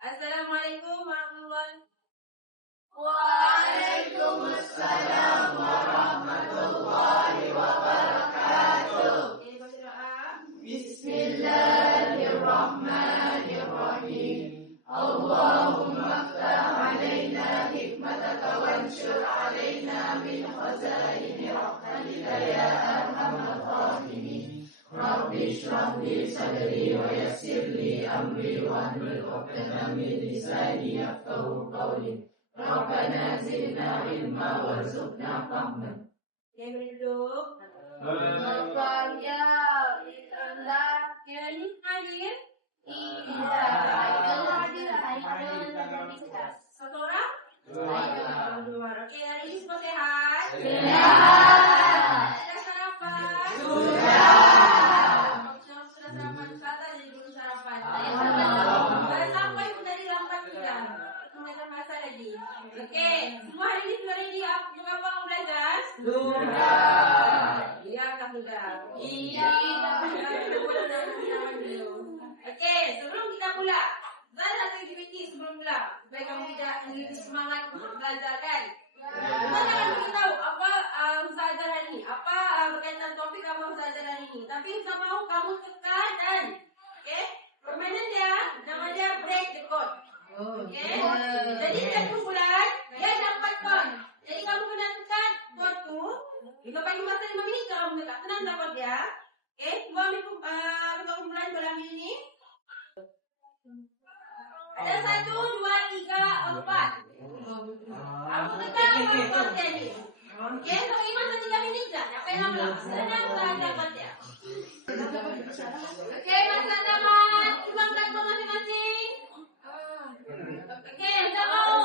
Assalamualaikum warahmatullahi Waalaikumsalam warahmatullahi wabarakatuh. Ini baca doa. Bismillahirrahmanirrahim. Allahumma ftah alaina hikmataka wanshur alaina min khazaini rahmatika ya arhamar rahimin. Rabbi shrah li sadri wa yassir li amri wa hlul 'uqdatam min lisani yafqahu qawli. Rabbana zidna ilma warzuqna fahma. Yang berduduk. Berkarya itulah Yang ini hadir. Iya. Satu orang? Dua. Oke, hari ini semua sehat? Sehat. Sudah sarapan? Sudah sarapan. Ustazah jadi belum sarapan. Saya sampai pun tadi lambat juga. Mengajar masa lagi. Oke, semua hari ini sudah ready juga mau belajar? Iya, kan sudah. Iya. Oke, sebelum kita pula, ada satu aktiviti sebelum pula supaya kamu tidak lebih semangat untuk belajar kan? Kita jangan beritahu apa musahadah hari ini, apa berkaitan topik apa musahadah hari ini. Tapi kita mau kamu tekan dan, oke? Permainan dia namanya break the code. Oke? Jadi setiap kumpulan dia dapat code. Jadi kamu kena tekan code tu. Jika bagi masa 5 minit kamu tekan, senang dapat dia. Oke? Semua ambil kumpulan dalam ini. Ada 1, 2, 3, 4. Aku tekan code jadi. Oke? Kalau ini masa 3 minit dah. Sampai 16. Senang dapat dia. Oke, masa tamat. Cuba berapa masing-masing? Oke, udah mau.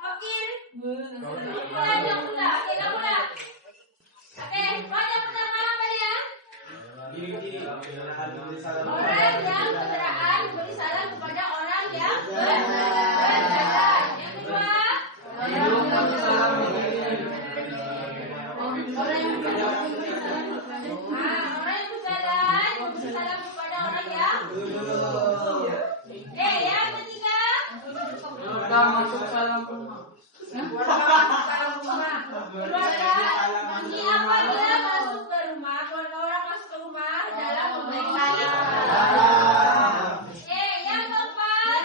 Wakil. Mulai yang muda. Oke, dah mula. Oke, pada pertama apa dia? Orang yang kecerahan beri salam kepada orang yang berjalan. Yang kedua, orang yang berjalan beri salam kepada orang yang duduk. Oke, yang ketiga, masuk salam rumah. keluarga. Ini apa dia masuk ke rumah? Keluarga orang masuk ke rumah dalam memberi salam. Oke, yang keempat,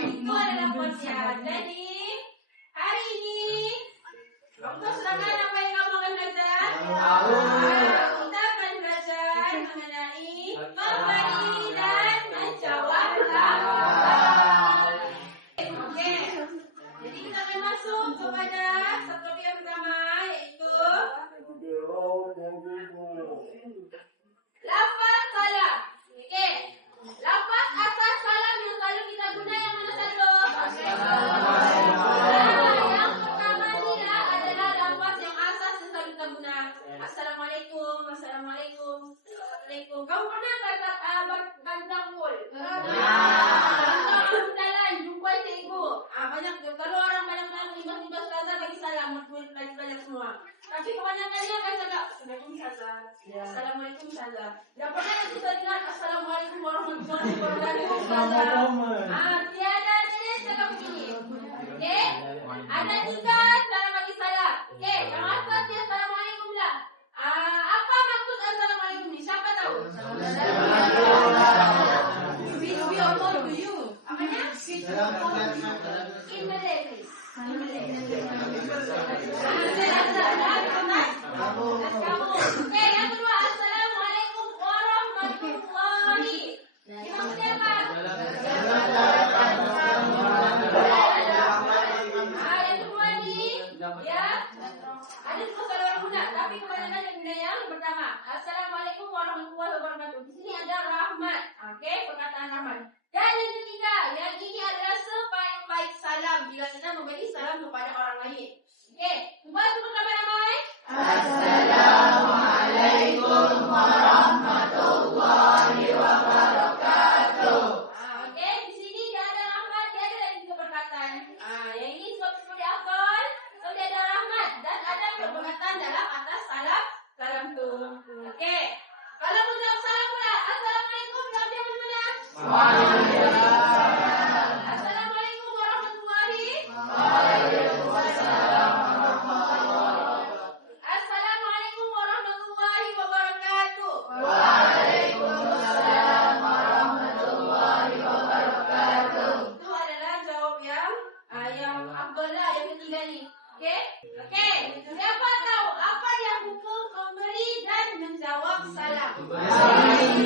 itu adalah kuncian. Jadi hari ini waktu sedangkan apa yang kamu akan belajar? Kita akan belajar mengenai memberi dan menjawab salam. Oke, jadi kita akan masuk kepada satu topik yang pertama, yaitu lafaz salam. Oke, lafaz asas salam yang selalu kita guna yang mana satu? Yang pertama dia adalah lafaz yang asas yang selalu kita guna. Assalamualaikum, assalamualaikum, assalamualaikum. Kamu pernah kata bantang pul? Jalan jumpa cikgu. Banyak kalau orang banyak limbas ustazah bagi salam belajar semua. Tapi kebanyakan dia akan cakap Assalamualaikum ustazah. Assalamualaikum ustazah. Dan pernah kita dengar Assalamualaikum warahmatullahi wabarakatuh. Tiada dia cakap begini. Okey? Ada 3 cara bagi salam. Okey, yang asal dia Assalamualaikum lah. Apa maksud Assalamualaikum ni? Siapa tahu? Peace be upon to you. Apanya? Peace be upon to you. In Malay, please. In Malay. Okey, yang kedua Assalamualaikum warahmatullahi. Ini maksudnya apa? Yang kedua ni, ya, ada semua salah orang guna, tapi kebanyakan yang guna yang pertama. Assalamualaikum warahmatullahi wabarakatuh. Di sini ada rahmat. Okey, perkataan rahmat. Dan yang ketiga, yang ini adalah sebaik-baik salam bila kita memberi salam kepada orang lain. Okey, cuba sebut ramai-ramai. Assalamualaikum warahmatullahi wabarakatuh. Okey, di sini dia ada rahmat, dia ada lagi juga perkataan. Yang ini sebab dia hafal, so dia ada rahmat dan ada perkataan dalam atas salam tu. Okey, kalau mau jawab salam Oke, siapa tahu apa yang hukum memberi dan menjawab salam? Memberi,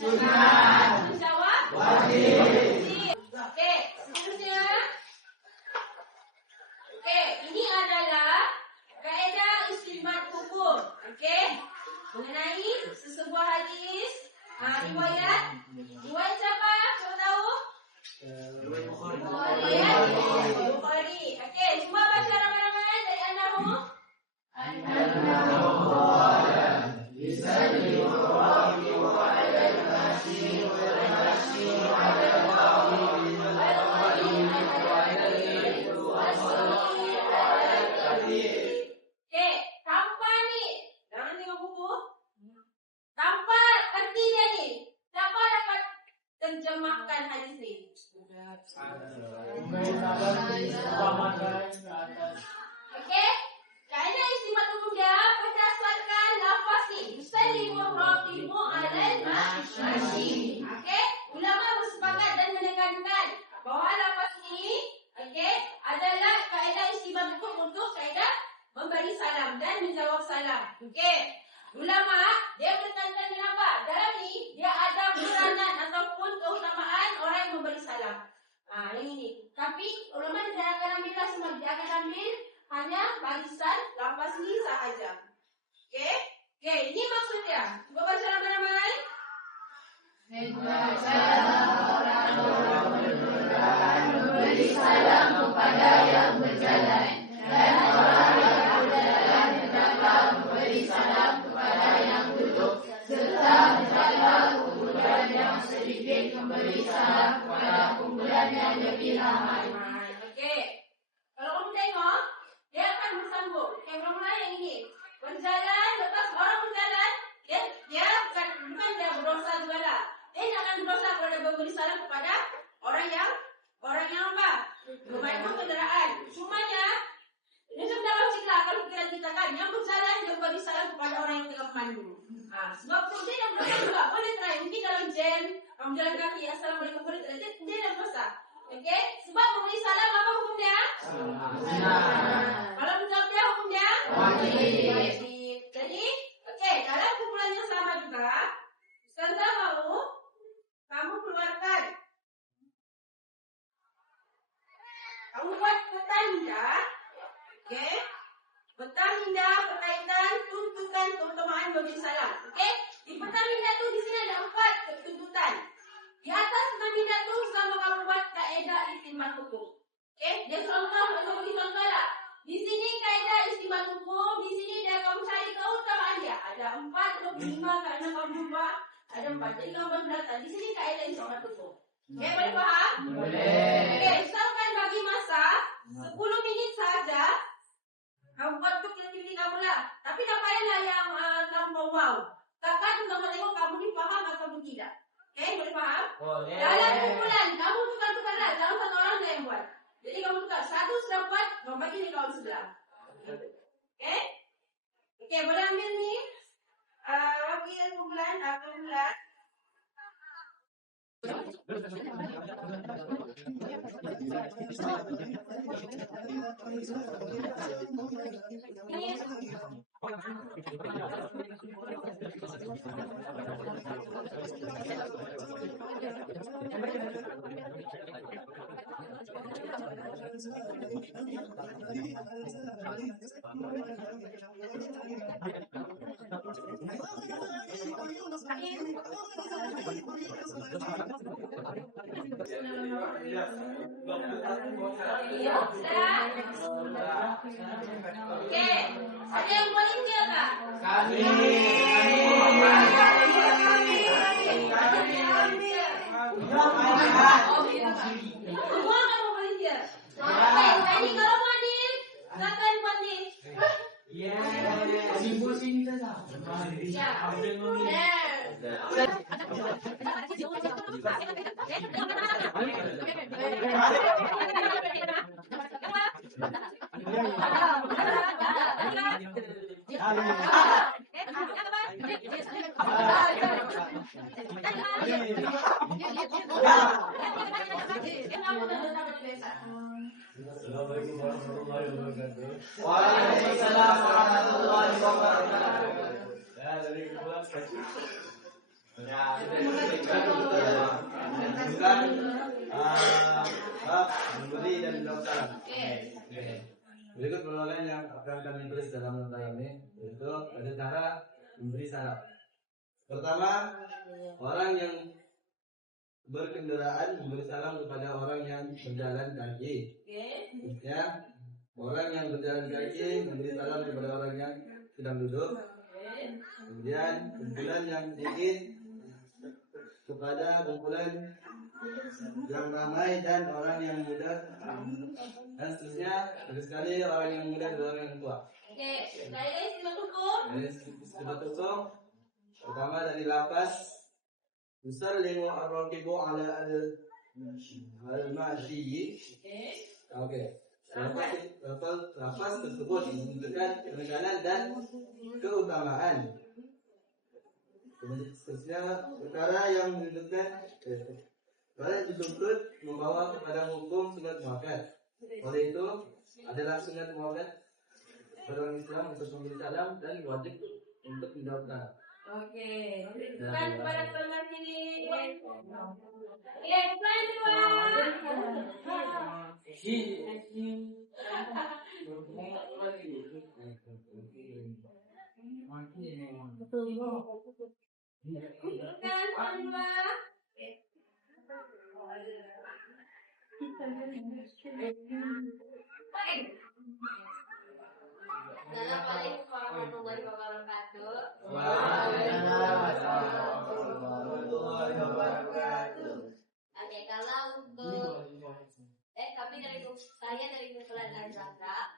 menjawab wajib. Oke, seterusnya. Oke, ini adalah kaedah istimad hukum. Oke, mengenai sesebuah hadis. Riwayat siapa? Siapa tahu? Riwayat Bukhari. Oke, semua baca ramai-ramai dari Anahu. Oke, tanpa nih, jangan tengok buku. Tanpa erti dia nih, siapa dapat terjemahkan hadis ni? Oke, kaedah istimad hukum dia berdasarkan lafaz ni. Yusallimu raqibu alal mashi. Oke, ulama bersepakat dan menekankan bahawa lafaz ni adalah kaedah istimad hukum untuk kaedah memberi salam dan menjawab salam. Oke. Ulama dia menekankan kenapa? Dalam ni dia ada peranan ataupun keutamaan orang yang memberi salam. Yang ini. Tapi ulama tidak akan ambillah semua, dia akan ambil hanya barisan lafaz ni sahaja. Oke? Oke, ini maksudnya. Cuba baca ramai-ramai. Memberi salam kepada yang berjalan dan orang yang berjalan hendaklah memberi salam kepada yang duduk serta hendaklah kumpulan yang sedikit memberi salam kepada kumpulan yang lebih ramai. Oke. Kalau kamu tengok, dia akan bersambung. Oke, mula-mula yang ini. Berjalan, lepas orang berjalan, dia bukan dia berusaha juga lah. Dia tidak akan berusaha kalau dia memberi salam kepada orang yang apa? Memandu kenderaan. Cumanya, ini sudah logik lah kalau kita kan. Yang berjalan, dia memberi salam kepada orang yang tengah memandu. Sebab tu dia yang berusaha juga. Boleh try. Mungkin dalam jam, kamu jalan kaki, assalamualaikum, boleh try. Dia yang berusaha. Okey, sebab memberi salam apa hukumnya? Kalau menjawab dia hukumnya? Wajib. Jadi, okey, dalam kumpulan yang sama juga, Ustazah mau kamu keluarkan. Kamu buat peta minda. Okey. Peta minda berkaitan tuntutan keutamaan memberi salam. Okey? Di peta minda tu di sini ada 4 tuntutan. Di atas peta minda tu sama kamu buat kaedah istimad hukum. Okey? Dia contoh untuk bagi contoh lah. Di sini kaedah istimad hukum, di sini dia kamu cari keutamaan dia. Ada 4 atau 5 kerana kamu jumpa ada 4. Jadi kamu buat belakang. Di sini kaedah istimad hukum. Okey, boleh faham? Boleh. Okey, misalkan bagi masa 10 minit saja. Kamu buat tu kreativiti kamu lah. Tapi tak payahlah yang terlampau wow. Kakak tu kamu tengok kamu ni faham atau tidak. Okey, boleh faham? Boleh. Dalam kumpulan, kamu tukar-tukar lah. Jangan satu orang saja yang buat. Jadi kamu tukar. Satu sudah buat, kamu bagi ni kawan sebelah. Okey? Okey, boleh ambil ni. Wakil kumpulan, kumpulan. Okey, ada yang volunteer tak? Kami. Semua kamu volunteer. Okey, jadi kalau mau ni, silakan buat ni. Simpul sini saja. Assalamualaikum warahmatullahi wabarakatuh. Waalaikumsalam warahmatullahi wabarakatuh. Ya, dari kebetulan Ya, bukan memberi dan menjawab salam. Berikut penularan yang akan kami tulis dalam nota ini, yaitu ada cara memberi salam. Pertama, orang yang berkendaraan memberi salam kepada orang yang berjalan kaki. Ya, orang yang berjalan kaki memberi salam kepada orang yang sedang duduk. Kemudian kumpulan yang sedikit kepada kumpulan yang ramai dan orang yang muda, dan seterusnya. Terus sekali orang yang muda dan orang yang tua. Oke, guys, sila tutup. Ini sudah tutup. Pertama dari lapas, Yusallimu ar-raqibu ala al-masyi. Oke. Lapas tersebut menunjukkan penekanan dan keutamaan. Kemudian seterusnya perkara yang menunjukkan dituntut membawa kepada hukum sunat muakkad. Oleh itu adalah sunat muakkad orang Islam untuk memberi salam dan wajib untuk menjawab salam. Oke, bukan kepada teman sini. Oke, bukan dua. Bukan dua. Assalamualaikum warahmatullahi wabarakatuh. Waalaikumsalam warahmatullahi wabarakatuh. Oke, kalau untuk kami dari saya dari kumpulan Al-Zahra,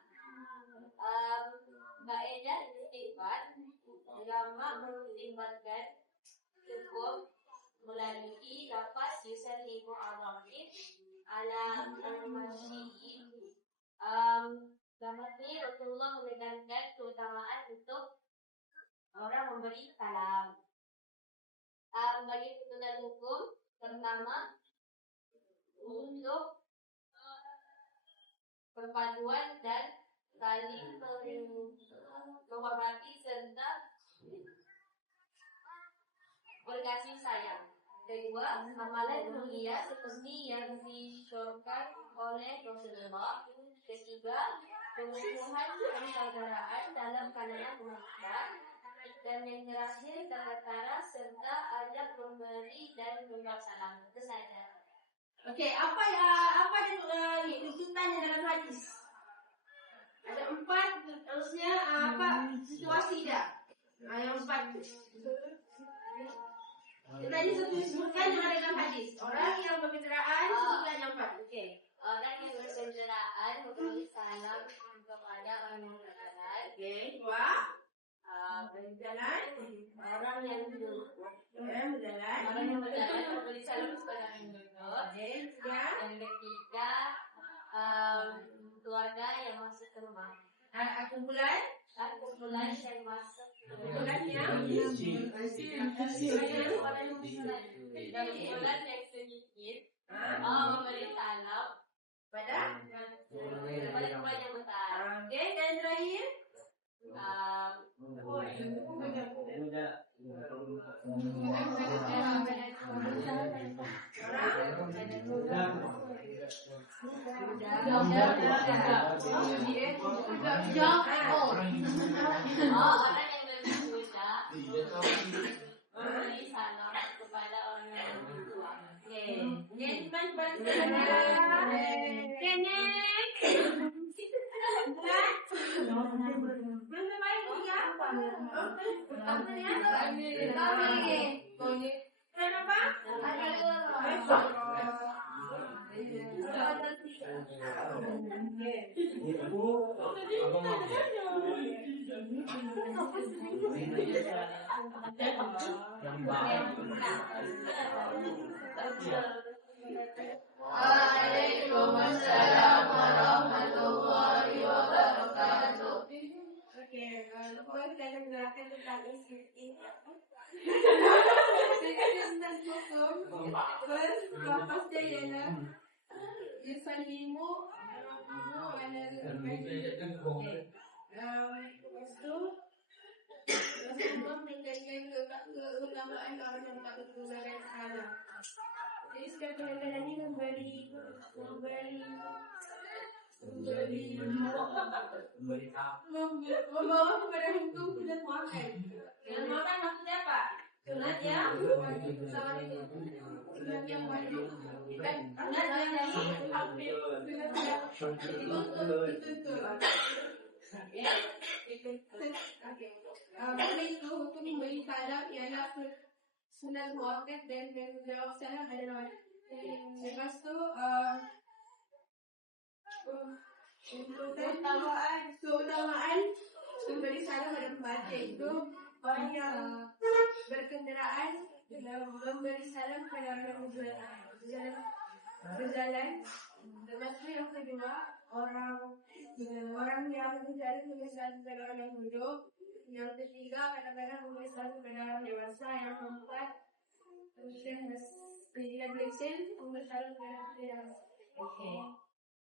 Mbak Eda istighfar, agama mengistighfarkan hukum melalui lafaz yusallimu ar-raqib ala al-masyiin. Dalam ini Rasulullah menekankan keutamaan untuk orang memberi salam. Bagi tuntutan hukum, pertama untuk perpaduan dan saling menghormati serta berkasih sayang. Kedua, amalan mulia seperti yang disyorkan oleh Rasulullah. Ketiga, kemuliaan persaudaraan dalam kalangan umat. Dan yang terakhir, tata serta adab memberi dan menjawab salam. Itu saja. Oke, apa tuntutannya dalam hadis? Ada 4, harusnya situasi dah. Yang 4. Tadi disebutkan yang ada dalam hadis. Orang yang berkendaraan, tuntutan yang 4. Oke. Orang yang berkendaraan memberi salam kepada orang yang berjalan. Oke, 2. Berjalan. Orang yang duduk. Berjalan. Orang yang berjalan memberi salam kepada orang yang duduk. Oke, 3. Yang ketiga, keluarga yang masuk ke rumah. Kumpulan yang masuk ke kumpulan yang yang sedikit memberi salam pada kumpulan yang besar. Oke, dan terakhir orang yang lebih muda memberi salam kepada orang yang lebih tua. Oke, gentleman Waalaikumsalam warahmatullahi wabarakatuh. Oke, pokoknya kita akan menjelaskan tentang ini apa? Tentang hukum. Terus, lapasnya ialah Yusalimu Ar-Rahmanu ala lepas tu Rasulullah meninggalkan keutamaan orang yang tak berguna salah. Jadi setiap peninggalan ini memberi membawa kepada hukum dan makan. Dan makan maksudnya apa? Sunat yang Sunat yang wajib. sunat yang dari Itu hukum memberi salam ialah sunat muakkad dan menjawab salam adalah wajib. Lepas tu keutamaan memberi salam pada pembaca itu orang yang berkenderaan memberi salam pada orang berjalan. Lepas tu yang kedua orang yang berjalan memberi salam pada orang yang duduk. Yang ketiga kadang-kadang memberi salam pada orang dewasa. Yang keempat yang kecil memberi salam pada orang dewasa. Oke,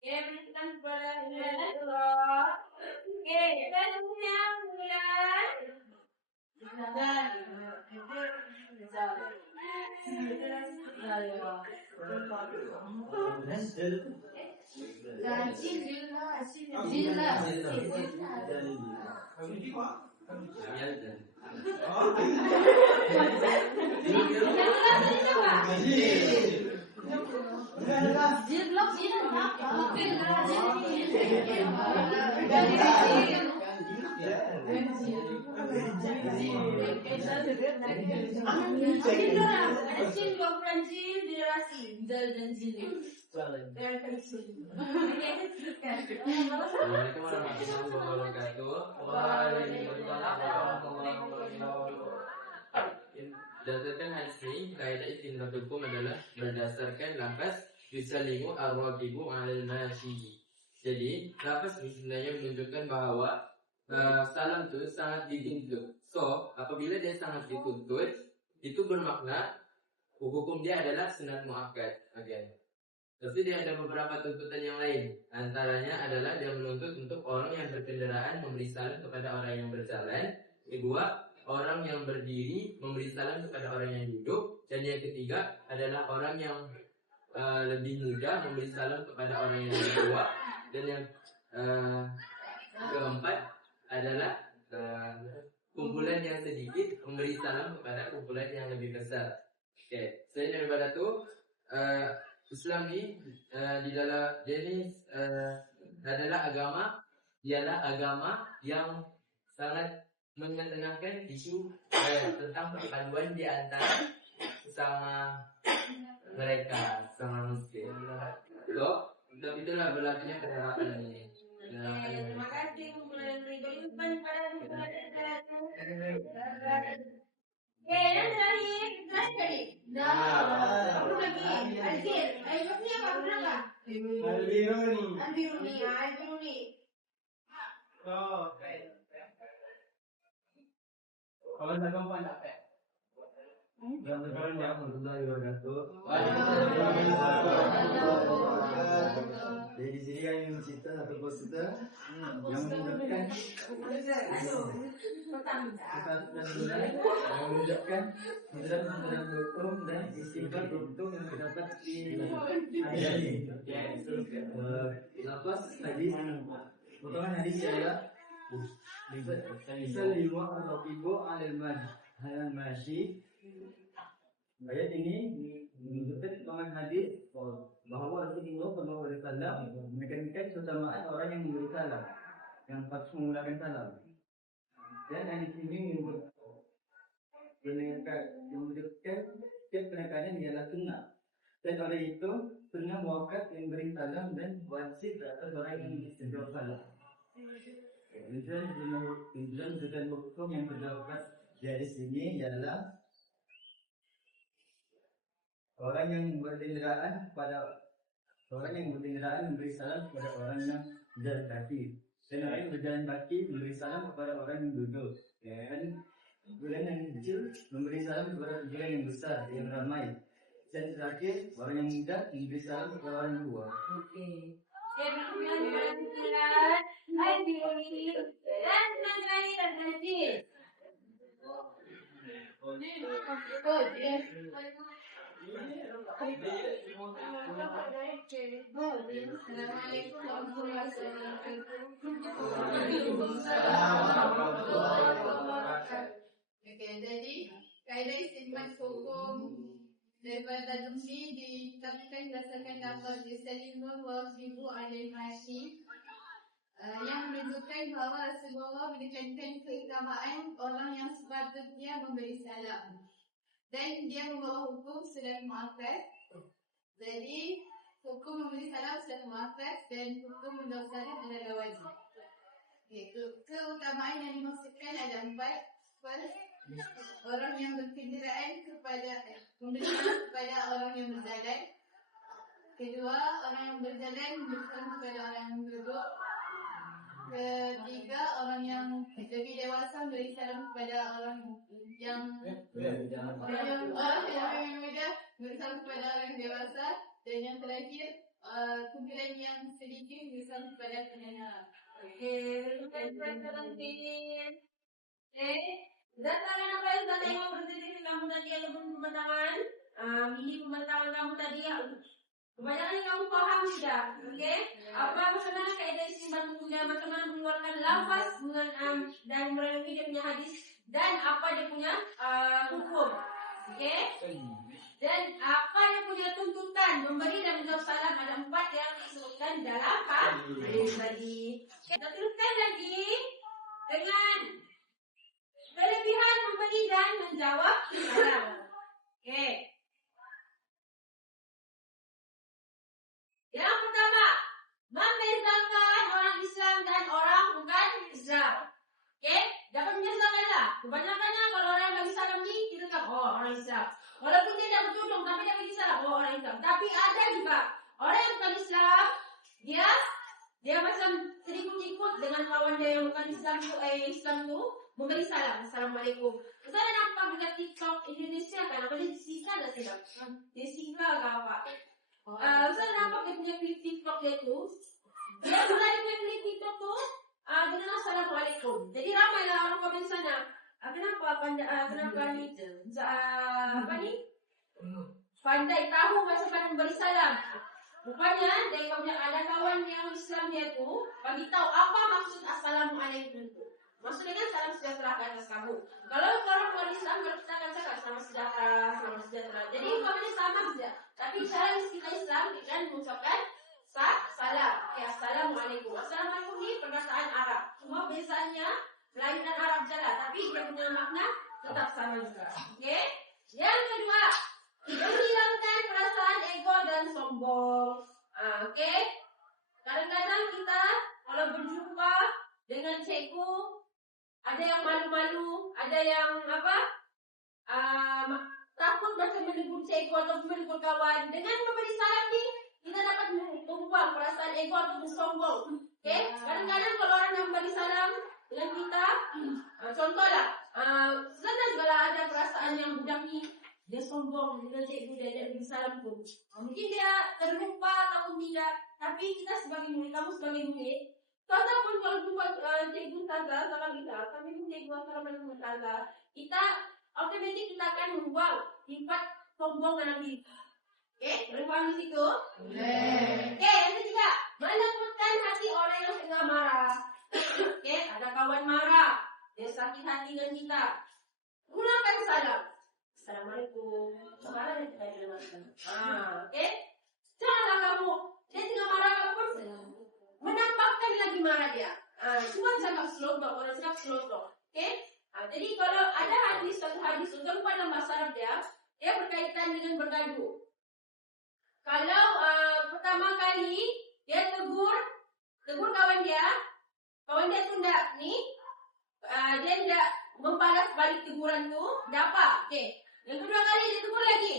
berikan kepada Allah. Oke, kita yang bulan. Assalamualaikum warahmatullahi wabarakatuh. Waalaikumsalam warahmatullahi wabarakatuh. Berdasarkan hadis ini, kaidah istinbat hukum adalah berdasarkan lafaz yusalimu ar-raqibu 'alal mashi. Jadi, lafaz ini sebenarnya menunjukkan bahwa salam itu sangat dituntut. So, apabila dia sangat dituntut, itu bermakna hukum dia adalah sunat muakkad. Oke. Tapi dia ada beberapa tuntutan yang lain. Antaranya adalah dia menuntut untuk orang yang berkendaraan memberi salam kepada orang yang berjalan. Kedua, orang yang berdiri memberi salam kepada orang yang duduk. Dan yang ketiga adalah orang yang lebih muda memberi salam kepada orang yang lebih tua. Dan yang keempat adalah kumpulan yang sedikit memberi salam kepada kumpulan yang lebih besar. Oke, selain daripada itu Islam ni di dalam dia ni adalah agama yang sangat mengetengahkan isu tentang perpaduan di antara sesama mereka, sesama muslim. So, dan itulah berlakunya penerapan ini. Terima kasih kumpulan beri pada kumpulan Oke, yang terakhir. Apa lagi? Alkir. Maksudnya apa? Berapa? Albiruni. Kawan saya kawan tak? Dan sekarang yang warahmatullahi wabarakatuh. Jadi di sini kami mencipta satu poster yang menunjukkan dalam hukum dan istinbat hukum yang terdapat di ayat ini. Lepas hadis, potongan hadis adalah Yusalimu ar-raqibu 'alal mashi. Ayat ini menunjukkan potongan hadis bahwa Rasulullah SAW menekankan keutamaan orang yang memberi salam, yang patut menggunakan salam. Dan hadis ini menunjukkan setiap penekanan ialah sunnah. Dan oleh itu sunnah muakkad yang beri salam dan wajib atas orang yang menjawab salam. Tujuan hukum yang terdapat dari sini ialah orang yang berkendaraan memberi salam kepada orang yang berjalan kaki, dan orang yang berjalan kaki memberi salam kepada orang yang duduk. Dan kumpulan yang kecil memberi salam kepada kumpulan yang besar yang ramai. Dan terakhir, orang yang muda memberi salam kepada orang yang tua. Oke. Saya berkenan kepada pimpinan, hadir dan menjadi dan hadir. Assalamualaikum warahmatullahi wabarakatuh. Okey, jadi kaedah istimbat hukum daripada ini ditetapkan berdasarkan lafaz Yusalimun wa Ribu al-Mashi yang menunjukkan bahawa Rasulullah menekankan keutamaan orang yang sepatutnya memberi salam dan dia membawa hukum sudah muakkad. Jadi hukum memberi salam sudah muakkad dan hukum mendoakan adalah wajib. Okay, keutamaan yang dimaksudkan ada 4. First, orang yang berkenderaan memberi salam kepada orang yang berjalan. Kedua, orang yang berjalan memberi salam kepada orang yang duduk. Ketiga, orang yang lebih dewasa memberi salam kepada orang yang lebih muda memberi salam kepada orang yang dewasa. Dan yang terakhir, kumpulan yang sedikit memberi salam kepada pendengar. Okey, datangkan apa yang saya tengok berdiri kamu tadi ataupun pembentangan. Ini pembentangan kamu tadi. Kebanyakan kamu paham tidak? Okey? Apa bagaimana kaedah istimbat hukumnya, bagaimana mengeluarkan lafaz dan melalui dia punya hadis dan apa dia punya hukum. Okey? Dan apa dia punya tuntutan memberi dan menjawab salam ada 4 yang disebutkan dalam hadis tadi. Kita teruskan lagi dengan kelebihan memberi dan menjawab salam. Okey. Yang pertama, membezakan orang Islam dan orang bukan Islam. Okey, dapat membezakanlah. Kebanyakannya kalau orang bagi salam ni, kita cakap orang Islam. Walaupun dia tak bertudung tapi dia bagi salam orang Islam. Tapi ada juga orang yang bukan Islam, dia macam terikut-ikut dengan kawan dia yang bukan Islam tu memberi salam. Assalamualaikum. Saya nampak dekat TikTok Indonesia kan, apa dia Sika dah silap. Dia Sika ke apa? Saya nampak dia punya klip TikTok dia tu. Dia mulai dia punya klip TikTok tu dengan Assalamualaikum. Jadi ramailah orang komen sana. Kenapa ni? Apa ni? Pandai tahu macam mana memberi salam. Rupanya dia punya ada kawan yang Islam dia tu bagi tahu apa maksud Assalamualaikum tu. Maksudnya kan salam sejahtera ke atas kamu. Kalau orang Islam kalau kita akan cakap selamat sejahtera. Jadi umpamanya sama saja. Tapi cara kita Islam kita kan mengucapkan salam. Okay, Assalamualaikum. Assalamualaikum ni perkataan Arab. Cuma bezanya Melayu dan Arab jalan. Tapi dia punya makna tetap sama juga. Okey. Yang kedua, menghilangkan perasaan ego dan sombong. Okey. Kadang-kadang kita kalau berjumpa dengan cikgu, ada yang malu-malu, ada yang takut macam menegur cikgu atau menegur kawan. Dengan memberi salam ni, kita dapat membuang perasaan ego atau sombong. Okay? Kadang-kadang kalau orang yang memberi salam dengan kita, contohlah, sana juga ada perasaan yang budak ni, dia sombong dengan cikgu dia beri salam tu. Mungkin dia terlupa atau tidak, tapi kita sebagai murid, kamu sebagai murid, ataupun kalau jumpa cikgu Taza sama kita, kami pun cikgu Assalamualaikum Taza, kita automatik kita akan membuang sifat sombong dalam diri. Okey, boleh faham di situ? Boleh. Okey, yang ketiga, melembutkan hati orang yang tengah marah. Okey, ada kawan marah, dia sakit hati dengan kita. Gunakan salam. Assalamualaikum. Sekarang kita ada masalah. Okey. Janganlah kamu, dia tengah marah kamu pun menampakkan lagi marah dia. Cuma cakap slow, orang cakap slow. Okey? Jadi kalau ada satu hadis untuk dalam bahasa Arab dia berkaitan dengan bergaduh. Kalau pertama kali dia tegur kawan dia tunda ni, dia tidak membalas balik teguran tu, dah apa? Okey. Yang kedua kali dia tegur lagi.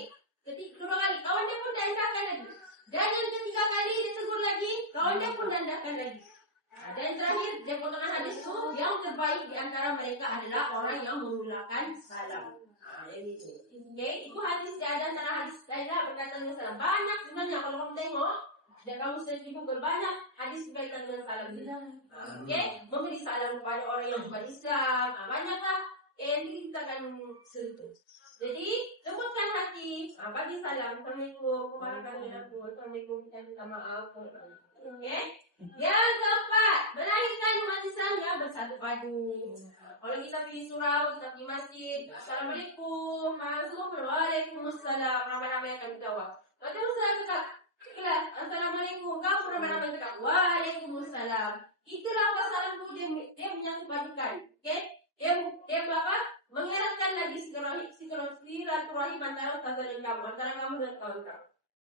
Kedua kali kawan dia pun dah endahkan lagi. Dan yang ketiga kali dia tegur lagi, kawan dia pun dah endahkan lagi. Dan terakhir dia potongan hadis tu, yang terbaik di antara mereka adalah orang yang menggunakan salam. Ini Oke, itu hadis ada antara hadis ada berkaitan dengan salam. Banyak sebenarnya kalau kamu tengok dan kamu sering di Google banyak hadis berkaitan dengan salam. Oke, memberi salam kepada orang yang bukan Islam. Banyaklah yang kita akan sentuh. Jadi lembutkan hati, bagi salam. Assalamualaikum warahmatullahi wabarakatuh. Assalamualaikum, kita minta maaf. Oke. Yang keempat, melahirkan umat Islam yang bersatu padu. Kalau kita pergi surau, kita pergi masjid, Assalamualaikum, Waalaikumsalam, ramai-ramai akan jawab. Macam Ustaz cakap, kelas, Assalamualaikum, kamu ramai-ramai cakap, Waalaikumsalam. Itulah apa salam itu dia menyatu padukan. Okay? Dia apa? Mengeratkan lagi silaturahim antara Ustaz dan kamu, antara kamu dan kawan-kawan.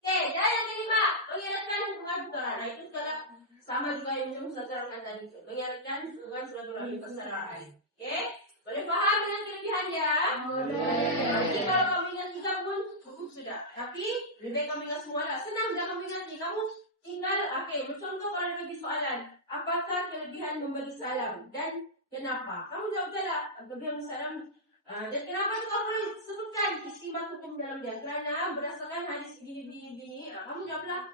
Oke, dan yang kelima, mengeratkan hubungan persaudaraan. Nah, itu sekarang sama juga yang Ustaz terangkan tadi. Mengeratkan hubungan silaturahim persaudaraan. Oke, boleh paham dengan kelebihannya? Boleh. Jadi kalau kamu ingat kita pun cukup sudah. Tapi lebih baik kamu ingat semua lah. Senang jangan kamu ingat ni. Kamu tinggal, oke, mencontoh kalau ada bagi soalan. Apakah kelebihan memberi salam dan kenapa? Kamu jawab salah. Kelebihan salam dan kenapa itu kamu boleh sebutkan istimewa hukum dalam dia? Kerana berdasarkan hadis begini. Kamu jawablah.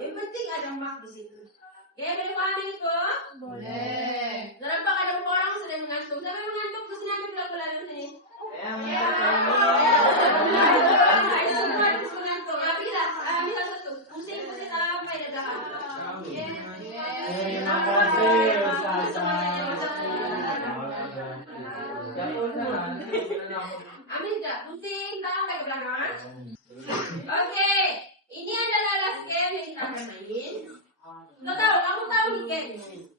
Yang penting ada mak di situ. Oke, boleh paham itu? Boleh. Nampak ada beberapa orang sedang mengantuk. Siapa yang mengantuk? Terus nanti pula di sini. Ya. Semua terus mengantuk. Bisa satu. Pusing sampai dah belakang. Terima kasih Ustaz. Amin tak? Pusing sampai ke belakang. Oke. Ini adalah last game yang kita akan main. Kamu tahu ni game ni?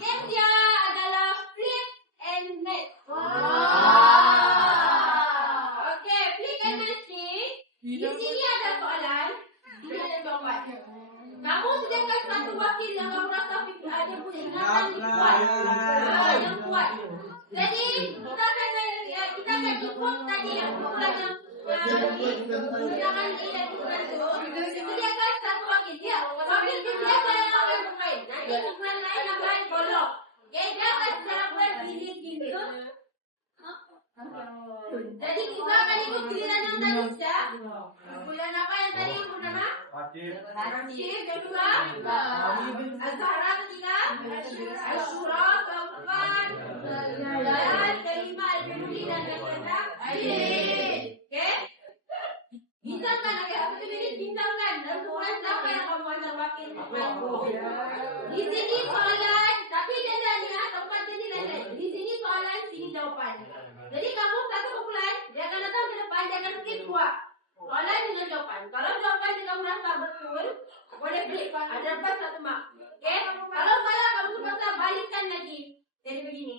Game dia adalah flip and match. Okay, flip and match ni. Di sini ada soalan, ini ada jawapan. Kamu sediakan satu wakil yang kamu rasa dia punya ingatan yang kuat. Jadi kita akan ikut tadi ukuran yang gunakan ini dan ukuran itu. Sediakan satu wakil dia. Wakil itu dia yang akan bermain. Nanti ukuran lain yang lain golok. Okay, dia akan serapkan gini. Jadi kita akan ikut giliran yang tadi sudah. Bulan apa yang tadi ikut nama? Rashid kedua. Azhara ketiga. Ashura keempat. Dan kelima Al-Biduli dan yang keenam Aidin. Okay? Bintangkan apa tu ini bintangkan dan ukuran siapa yang kamu antar wakil. Di sini soalan, tapi dia tanya tempat ini lain. Di sini soalan, sini jawapan. Jadi kamu satu kumpulan, dia akan datang ke depan, dia akan skip dua. Soalan dengan jawapan. Kalau jawapan yang kamu rasa betul, boleh klik. Ada dapat satu mak. Okay? Kalau salah, kamu terpaksa balikkan lagi. Jadi begini.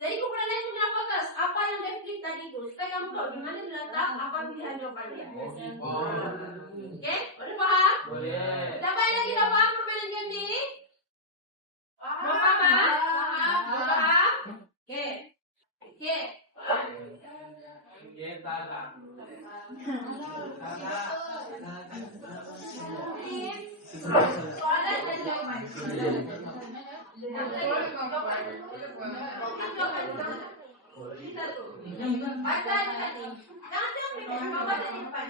Jadi kumpulan lain punya fokus. Apa yang dia klik tadi itu. Supaya kamu tahu di mana diletak, apa pilihan jawapan dia. Okay? Boleh faham? Boleh. Siapa yang lagi dah faham permainan game ni? Faham? Faham? Okay. Okay. Soalan dan jawapan. Baca di tadi. Jangan tengok baca di depan.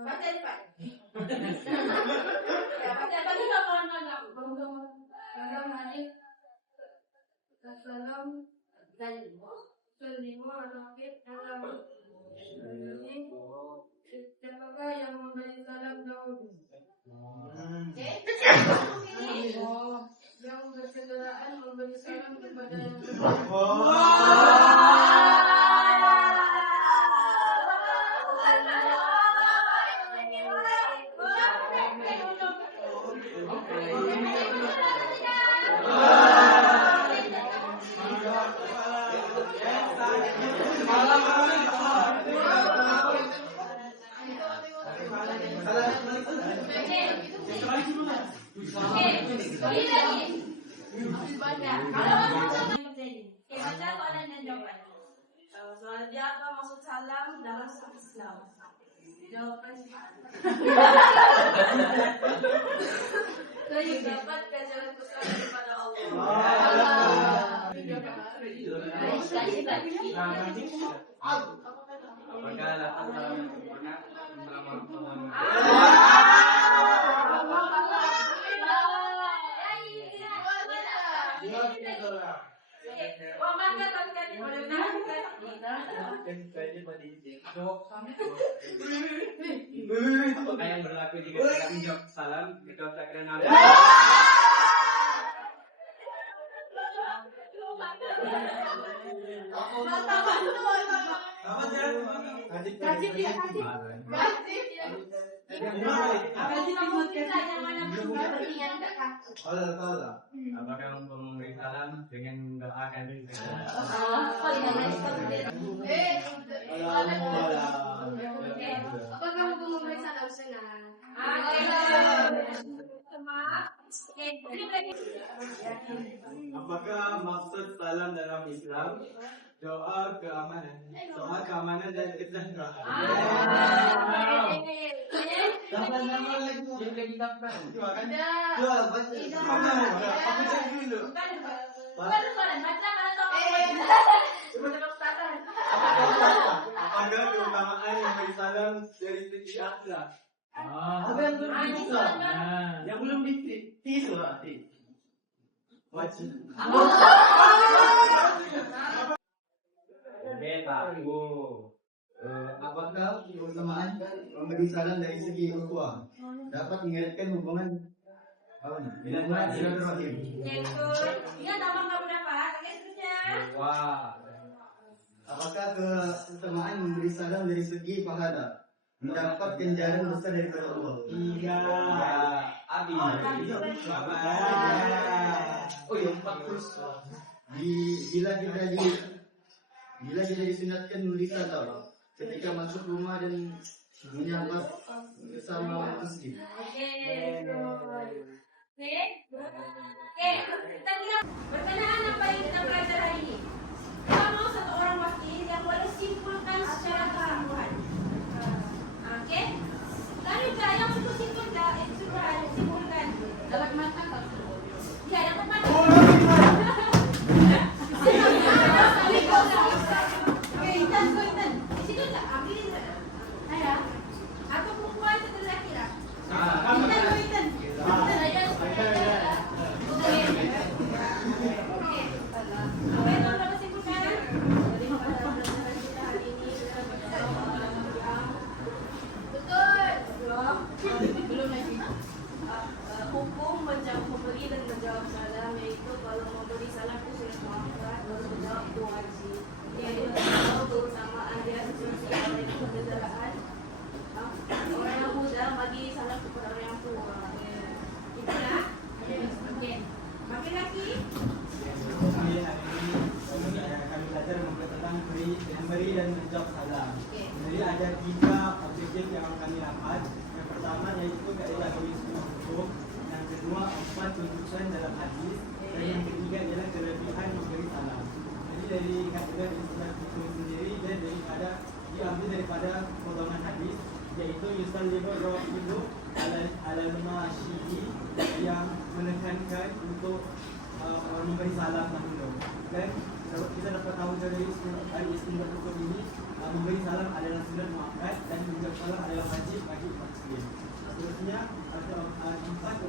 Baca di depan. Ya, baca bagi tahu kawan-kawan. Assalamualaikum siapakah yang memberi salam dahulu? Yang berkendaraan memberi salam kepada yang soalan dia apa maksud salam dalam Islam? Jawapan saya dapat ajaran besar daripada Allah. Apakah yang berlaku jika kita menjawab salam kita ucapkan nama? Apakah memberi salam dengan mendoakan diri? Apakah kamu memberi salam senang? Apakah maksud salam dalam Islam doa keamanan, dan kesejahteraan? Sama-sama lagi yang lagi dapat. Ada. Aku cek dulu. Apakah keutamaan yang beri salam dari segi akhlak? Yang belum ditisu berarti. Wajib. Oke, tahu. Apakah keutamaan memberi salam dari segi ukhuwah dapat mengingatkan hubungan silaturahim? Ingat abang kamu dapat. Oke, seterusnya. Wah. Apakah keutamaan memberi salam dari segi pahala mendapat ganjaran besar daripada Allah? Iya. Abi. Oh ya, 40. Bila kita disunatkan memberi salam ketika masuk rumah dan menyapa bersama muslim. Oke, kita lihat pertanyaan apa yang kita belajar hari ini. Kita mau satu orang wakil yang boleh simpulkan secara keseluruhan. Oke, kami yang untuk simpulkan. Dapat mata tak? Ya, dapat mata. Intan. Di situ tak ambil ayah. Atau perempuan atau lelaki lah. Intan. Apa yang dapat simpulkan? Daripada pelajaran kita hari ini belum lagi. Hukum memberi dan menjawab salam, yaitu kalau memberi salam itu sudah muakkad, kalau menjawab itu wajib. Yaitu tahu keutamaan dia sosial dan kenegaraan. Orang yang muda bagi salam kepada orang yang tua. Itulah. Oke. Makin lagi. Kami belajar tentang memberi dan menjawab salam. Jadi ada 3 objektif yang kami dapat. Yang pertama yaitu kaidah hukum. Yang kedua 4 tuntutan dalam hadis. Dan yang ketiga adalah kelebihan memberi salam. Jadi dari kaidah hukum sendiri dan diambil daripada potongan hadis, yaitu yusallimu rawilu alal masyihi, yang menekankan untuk memberi salam dahulu. Dan kita dapat tahu dari istilah hukum ini, memberi salam adalah sunat muakkad dan menjawab salam adalah wajib bagi umat muslim. Seterusnya ada 4